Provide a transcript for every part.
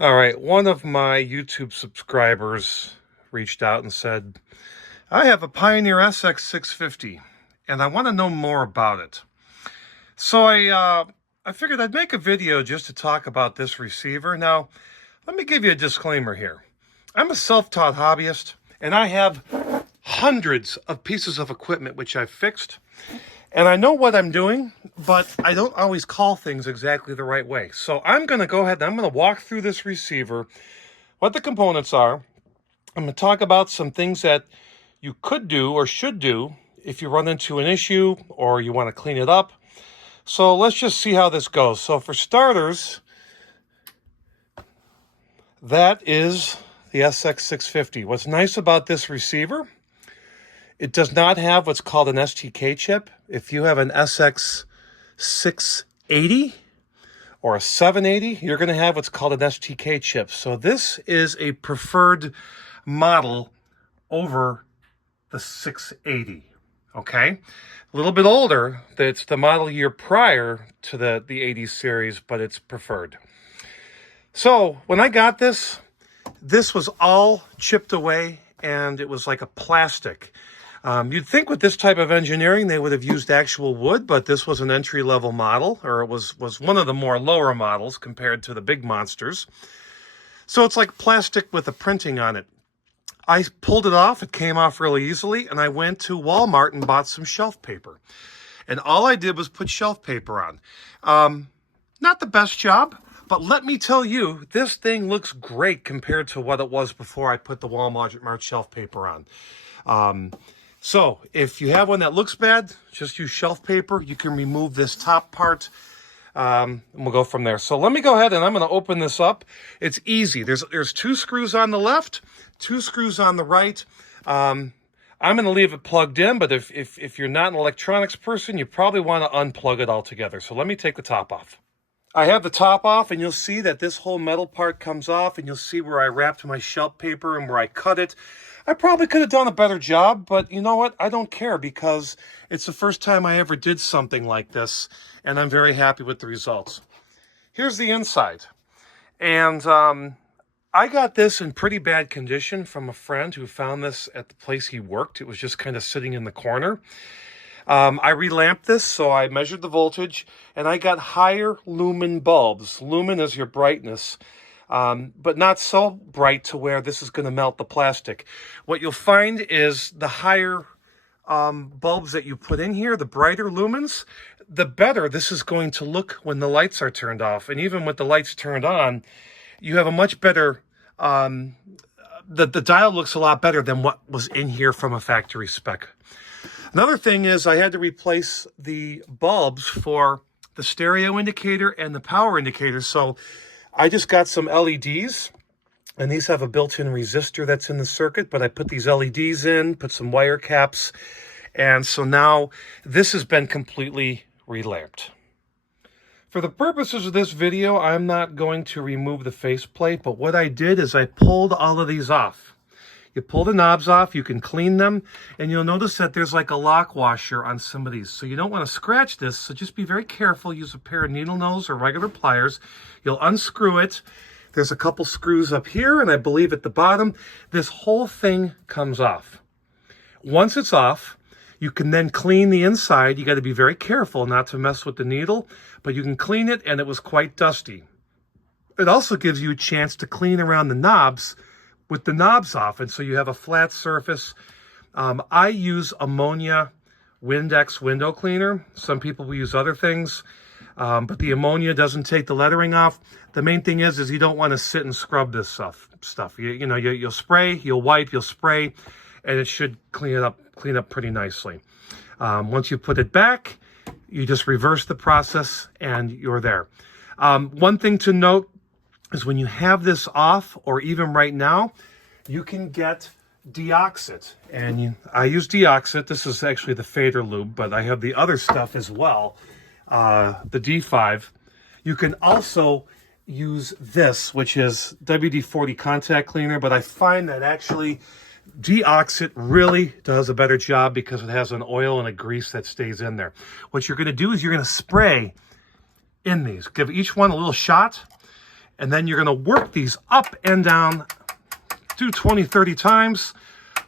All right, one of my YouTube subscribers reached out and said, I have a Pioneer SX-650 and I want to know more about it. So I figured I'd make a video just to talk about this receiver. Now, let me give you a disclaimer here. I'm a self-taught hobbyist and I have hundreds of pieces of equipment which I've fixed. And I know what I'm doing, but I don't always call things exactly the right way. So I'm going to go ahead and I'm going to walk through this receiver, what the components are. I'm going to talk about some things that you could do or should do if you run into an issue or you want to clean it up. So let's just see how this goes. So for starters, that is the SX-650. What's nice about this receiver, it does not have what's called an STK chip. If you have an SX-680 or a 780, you're going to have what's called an STK chip. So this is a preferred model over the 680, okay? A little bit older, it's the model year prior to the 80 series, but it's preferred. So when I got this was all chipped away and it was like a plastic. You'd think with this type of engineering, they would have used actual wood, but this was an entry-level model, or it was one of the more lower models compared to the big monsters. So it's like plastic with a printing on it. I pulled it off, it came off really easily, and I went to Walmart and bought some shelf paper. And all I did was put shelf paper on. Not the best job, but let me tell you, this thing looks great compared to what it was before I put the Walmart shelf paper on. So if you have one that looks bad, just use shelf paper. You can remove this top part, and we'll go from there. So let me go ahead and I'm going to open this up. It's easy. There's two screws on the left, two screws on the right. I'm going to leave it plugged in, but if you're not an electronics person, you probably want to unplug it altogether. So let me take the top off. I have the top off, and you'll see that this whole metal part comes off, and you'll see where I wrapped my shelf paper and where I cut it. I probably could have done a better job, but you know what? I don't care because it's the first time I ever did something like this, and I'm very happy with the results. Here's the inside. And I got this in pretty bad condition from a friend who found this at the place he worked. It was just kind of sitting in the corner. I relamped this, so I measured the voltage, and I got higher lumen bulbs. Lumen is your brightness. But not so bright to where this is going to melt the plastic. What you'll find is the higher bulbs that you put in here, the brighter lumens, the better this is going to look when the lights are turned off. And even with the lights turned on, you have a much better, the dial looks a lot better than what was in here from a factory spec. Another thing is I had to replace the bulbs for the stereo indicator and the power indicator. So I just got some LEDs, and these have a built-in resistor that's in the circuit, but I put these LEDs in, put some wire caps, and so now this has been completely relamped. For the purposes of this video, I'm not going to remove the faceplate, but what I did is I pulled all of these off. You pull the knobs off, you can clean them, and you'll notice that there's like a lock washer on some of these. So you don't want to scratch this, so just be very careful. Use a pair of needle nose or regular pliers. You'll unscrew it. There's a couple screws up here, and I believe at the bottom. This whole thing comes off. Once it's off, you can then clean the inside. You got to be very careful not to mess with the needle, but you can clean it, and it was quite dusty. It also gives you a chance to clean around the knobs with the knobs off, and so you have a flat surface. I use ammonia Windex window cleaner. Some people will use other things, but the ammonia doesn't take the lettering off. The main thing is you don't want to sit and scrub this stuff. You'll spray, you'll wipe, you'll spray, and it should clean up pretty nicely. Once you put it back, you just reverse the process, and you're there. One thing to note is when you have this off, or even right now, you can get Deoxit. And I use Deoxit. This is actually the fader lube, but I have the other stuff as well, the D5. You can also use this, which is WD-40 contact cleaner, but I find that actually Deoxit really does a better job because it has an oil and a grease that stays in there. What you're going to do is you're going to spray in these. Give each one a little shot, And then you're going to work these up and down, do 20, 30 times,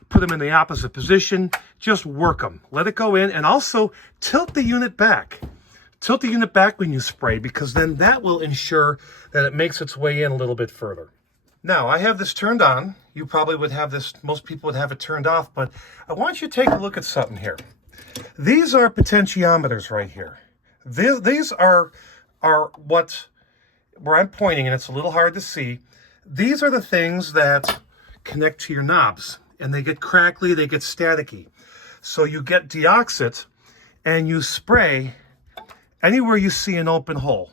put them in the opposite position, just work them. Let it go in, and also tilt the unit back. Tilt the unit back when you spray, because then that will ensure that it makes its way in a little bit further. Now, I have this turned on. You probably would have this, most people would have it turned off, but I want you to take a look at something here. These are potentiometers right here. These are what, where I'm pointing, and it's a little hard to see. These are the things that connect to your knobs, and they get crackly, they get staticky. So you get deoxit, and you spray anywhere you see an open hole.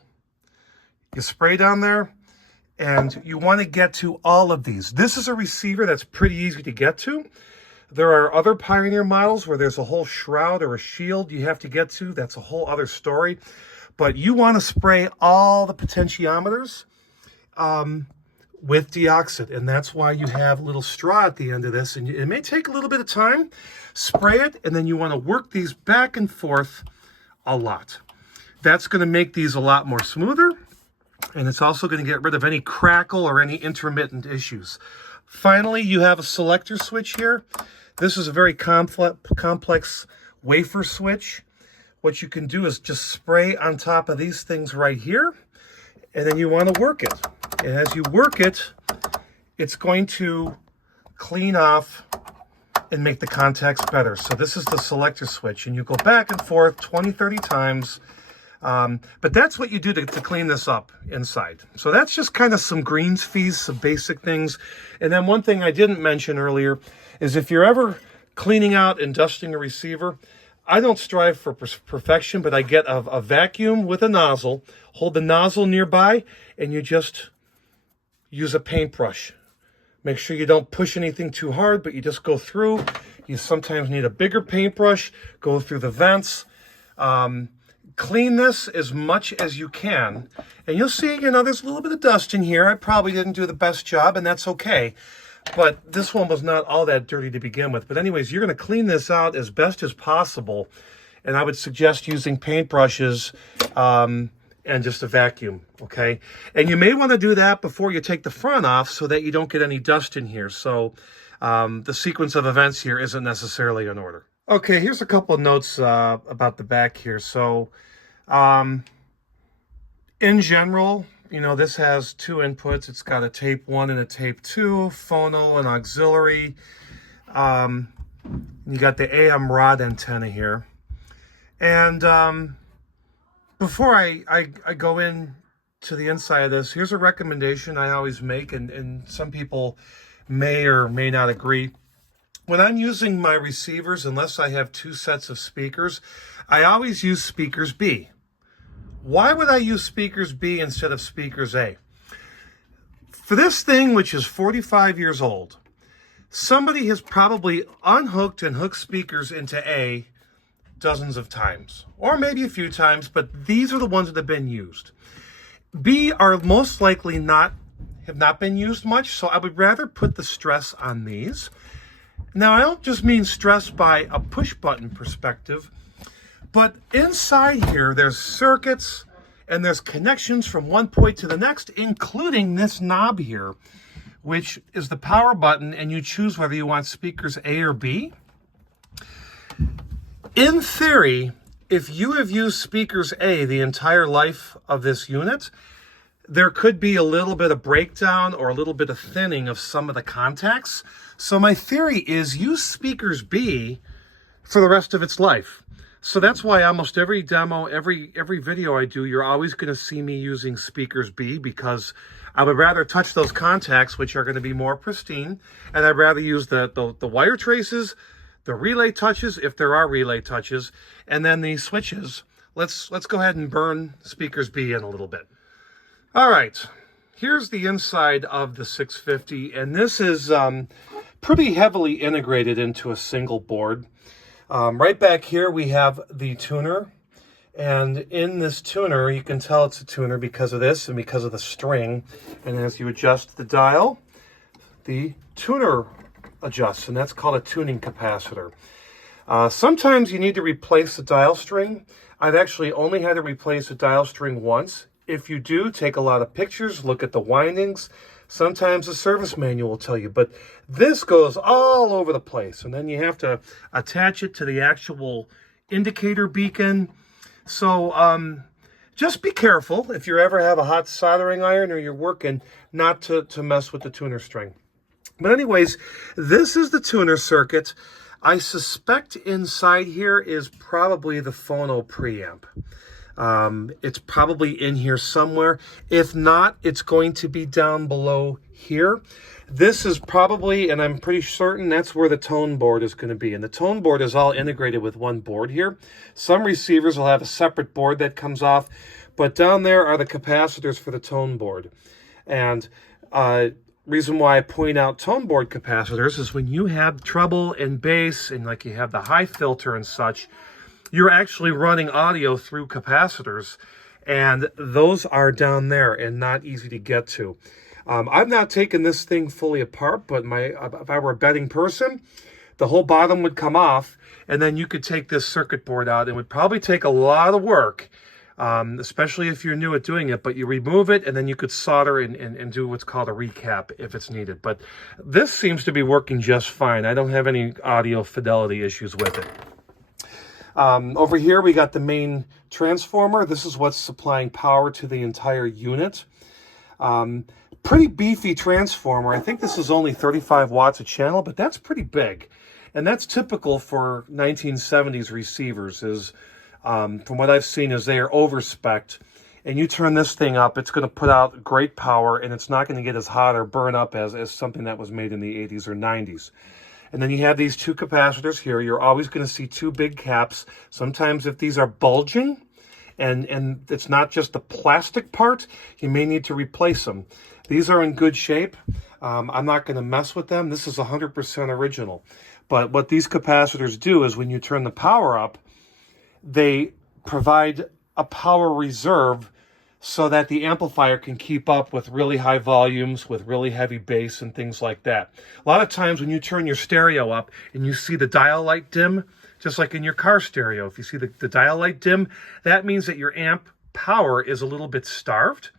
You spray down there, and you want to get to all of these. This is a receiver that's pretty easy to get to. There are other Pioneer models where there's a whole shroud or a shield you have to get to. That's a whole other story. But you want to spray all the potentiometers with deoxit, and that's why you have a little straw at the end of this. And it may take a little bit of time. Spray it, and then you want to work these back and forth a lot. That's going to make these a lot more smoother, and it's also going to get rid of any crackle or any intermittent issues. Finally, you have a selector switch here. This is a very complex wafer switch. What you can do is just spray on top of these things right here, and then you want to work it. And as you work it, it's going to clean off and make the contacts better. So this is the selector switch, and you go back and forth 20, 30 times. But that's what you do to clean this up inside. So that's just kind of some greens fees, some basic things. And then one thing I didn't mention earlier is if you're ever cleaning out and dusting a receiver, I don't strive for perfection, but I get a vacuum with a nozzle, hold the nozzle nearby, and you just use a paintbrush. Make sure you don't push anything too hard, but you just go through. You sometimes need a bigger paintbrush, go through the vents. Clean this as much as you can, and you'll see, you know, there's a little bit of dust in here. I probably didn't do the best job, and that's okay. But this one was not all that dirty to begin with. But anyways, you're going to clean this out as best as possible, and I would suggest using paintbrushes and just a vacuum, okay? And you may want to do that before you take the front off so that you don't get any dust in here. So the sequence of events here isn't necessarily in order. Okay, here's a couple of notes about the back here. So in general, you know, this has two inputs. It's got a tape 1 and a tape 2, phono and auxiliary. You got the AM rod antenna here. And before I go in to the inside of this, here's a recommendation I always make, and some people may or may not agree. When I'm using my receivers, unless I have two sets of speakers, I always use speakers B. Why would I use speakers B instead of speakers A? For this thing, which is 45 years old, somebody has probably unhooked and hooked speakers into A dozens of times, or maybe a few times, but these are the ones that have been used. B are most likely have not been used much, so I would rather put the stress on these. Now, I don't just mean stress by a push button perspective, but inside here, there's circuits and there's connections from one point to the next, including this knob here, which is the power button, and you choose whether you want speakers A or B. In theory, if you have used speakers A the entire life of this unit, there could be a little bit of breakdown or a little bit of thinning of some of the contacts. So my theory is use speakers B for the rest of its life. So that's why almost every demo, every video I do, you're always going to see me using speakers B, because I would rather touch those contacts, which are going to be more pristine, and I'd rather use the wire traces, the relay touches, if there are relay touches, and then the switches. Let's go ahead and burn speakers B in a little bit. All right, here's the inside of the 650, and this is pretty heavily integrated into a single board. Right back here we have the tuner, and in this tuner you can tell it's a tuner because of this and because of the string, and as you adjust the dial, the tuner adjusts, and that's called a tuning capacitor. Sometimes you need to replace the dial string. I've actually only had to replace the dial string once. if you do, take a lot of pictures, look at the windings. Sometimes the service manual will tell you, but this goes all over the place. And then you have to attach it to the actual indicator beacon. So just be careful if you ever have a hot soldering iron or you're working, not to mess with the tuner string. But anyways, this is the tuner circuit. I suspect inside here is probably the phono preamp. It's probably in here somewhere. If not, it's going to be down below here. This is probably, and I'm pretty certain that's where the tone board is going to be. And the tone board is all integrated with one board here. Some receivers will have a separate board that comes off, but down there are the capacitors for the tone board. And reason why I point out tone board capacitors is when you have trouble in bass and like you have the high filter and such, you're actually running audio through capacitors, and those are down there and not easy to get to. I've not taken this thing fully apart, but if I were a betting person, the whole bottom would come off, and then you could take this circuit board out. It would probably take a lot of work, especially if you're new at doing it, but you remove it, and then you could solder and do what's called a recap if it's needed. But this seems to be working just fine. I don't have any audio fidelity issues with it. Over here, we got the main transformer. This is what's supplying power to the entire unit. Pretty beefy transformer. I think this is only 35 watts a channel, but that's pretty big. And that's typical for 1970s receivers, is from what I've seen, is they are over-spec'd. And you turn this thing up, it's going to put out great power, and it's not going to get as hot or burn up as something that was made in the 80s or 90s. And then you have these two capacitors here. You're always going to see two big caps. Sometimes if these are bulging and it's not just the plastic part, you may need to replace them. These are in good shape. I'm not going to mess with them. This is 100% original. But what these capacitors do is when you turn the power up, they provide a power reserve so that the amplifier can keep up with really high volumes, with really heavy bass and things like that. A lot of times when you turn your stereo up and you see the dial light dim, just like in your car stereo, if you see the dial light dim, that means that your amp power is a little bit starved.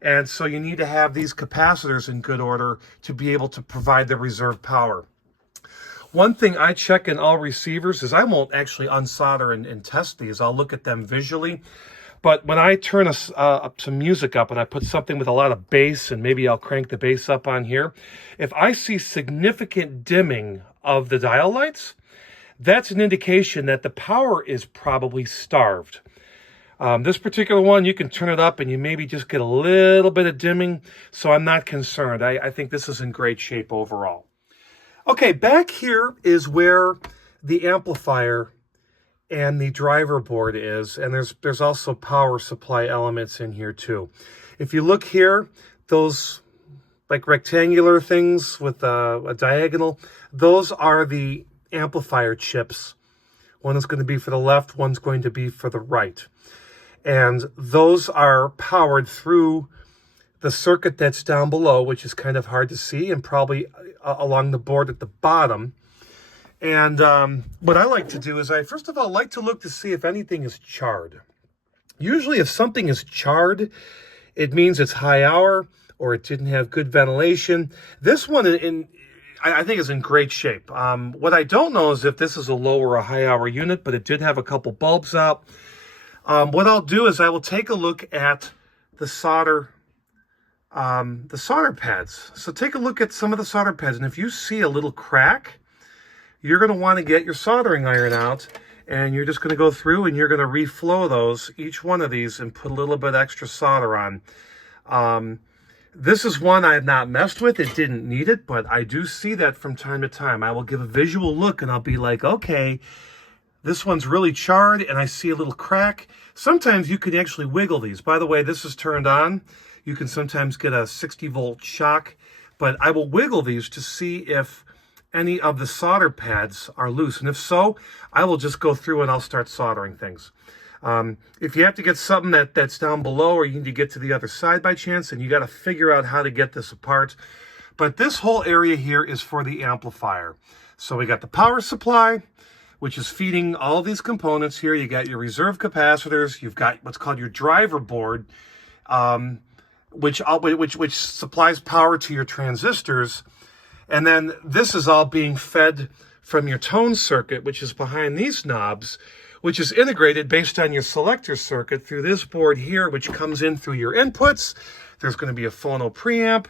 And so you need to have these capacitors in good order to be able to provide the reserve power. One thing I check in all receivers is I won't actually unsolder and test these. I'll look at them visually. But when I turn some music up and I put something with a lot of bass, and maybe I'll crank the bass up on here, if I see significant dimming of the dial lights, that's an indication that the power is probably starved. This particular one, you can turn it up and you maybe just get a little bit of dimming, so I'm not concerned. I think this is in great shape overall. Okay, back here is where the amplifier and the driver board is, and there's also power supply elements in here too. If you look here, those like rectangular things with a diagonal, those are the amplifier chips. One is going to be for the left, one's going to be for the right. And those are powered through the circuit that's down below, which is kind of hard to see, and probably along the board at the bottom. And what I like to do is I, first of all, like to look to see if anything is charred. Usually if something is charred, it means it's high hour or it didn't have good ventilation. This one I think is in great shape. What I don't know is if this is a low or a high hour unit, but it did have a couple bulbs out. What I'll do is I will take a look at the solder pads. So take a look at some of the solder pads, and if you see a little crack, you're going to want to get your soldering iron out, and you're just going to go through and you're going to reflow those, each one of these, and put a little bit extra solder on. This is one I have not messed with. It didn't need it, but I do see that from time to time. I will give a visual look and I'll be like, okay, this one's really charred and I see a little crack. Sometimes you can actually wiggle these. By the way, this is turned on. You can sometimes get a 60-volt shock, but I will wiggle these to see if any of the solder pads are loose. And if so, I will just go through and I'll start soldering things. If you have to get something that's down below, or you need to get to the other side by chance, and you got to figure out how to get this apart. But this whole area here is for the amplifier. So we got the power supply, which is feeding all these components here. You got your reserve capacitors. You've got what's called your driver board. which supplies power to your transistors. And then this is all being fed from your tone circuit, which is behind these knobs, which is integrated based on your selector circuit through this board here, which comes in through your inputs. There's going to be a phono preamp,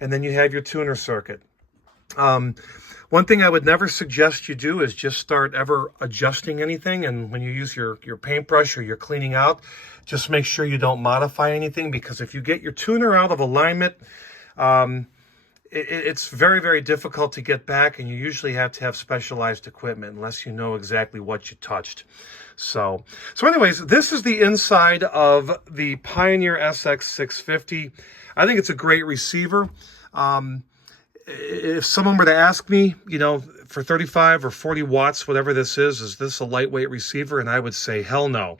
and then you have your tuner circuit. One thing I would never suggest you do is just start ever adjusting anything. And when you use your paintbrush or you're cleaning out, just make sure you don't modify anything, because if you get your tuner out of alignment, it's very, very difficult to get back, and you usually have to have specialized equipment unless you know exactly what you touched. So anyways, this is the inside of the Pioneer SX-650. I think it's a great receiver. If someone were to ask me, you know, for 35 or 40 watts, whatever this is this a lightweight receiver? And I would say, hell no.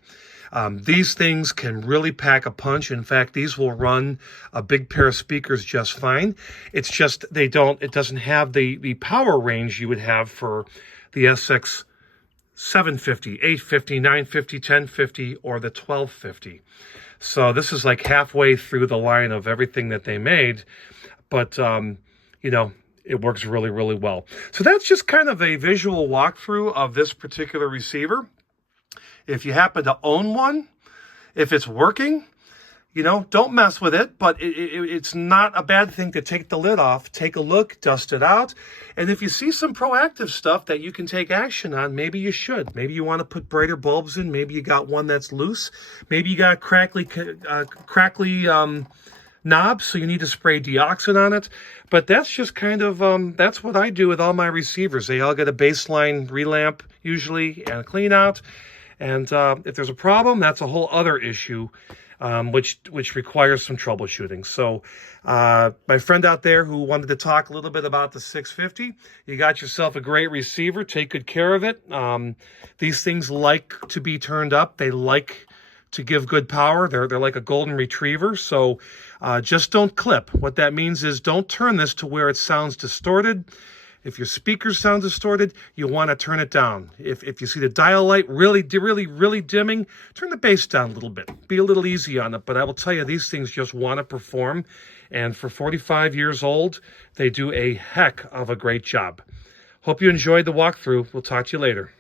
These things can really pack a punch. In fact, these will run a big pair of speakers just fine. It's just it doesn't have the power range you would have for the SX-750, 850, 950, 1050, or the 1250. So this is like halfway through the line of everything that they made. But, you know, it works really, really well. So that's just kind of a visual walkthrough of this particular receiver. If you happen to own one, if it's working, you know, don't mess with it, but it's not a bad thing to take the lid off, take a look, dust it out. And if you see some proactive stuff that you can take action on, maybe you should. Maybe you want to put brighter bulbs in. Maybe you got one that's loose. Maybe you got crackly knobs, so you need to spray deoxin on it. But that's just kind of, that's what I do with all my receivers. They all get a baseline relamp usually and a clean out. And if there's a problem, that's a whole other issue, which requires some troubleshooting. So my friend out there who wanted to talk a little bit about the 650, you got yourself a great receiver. Take good care of it. These things like to be turned up. They like to give good power. They're like a golden retriever. So just don't clip. What that means is don't turn this to where it sounds distorted. If your speakers sound distorted, you want to turn it down. If you see the dial light really dimming, turn the bass down a little bit. Be a little easy on it. But I will tell you, these things just want to perform. And for 45 years old, they do a heck of a great job. Hope you enjoyed the walkthrough. We'll talk to you later.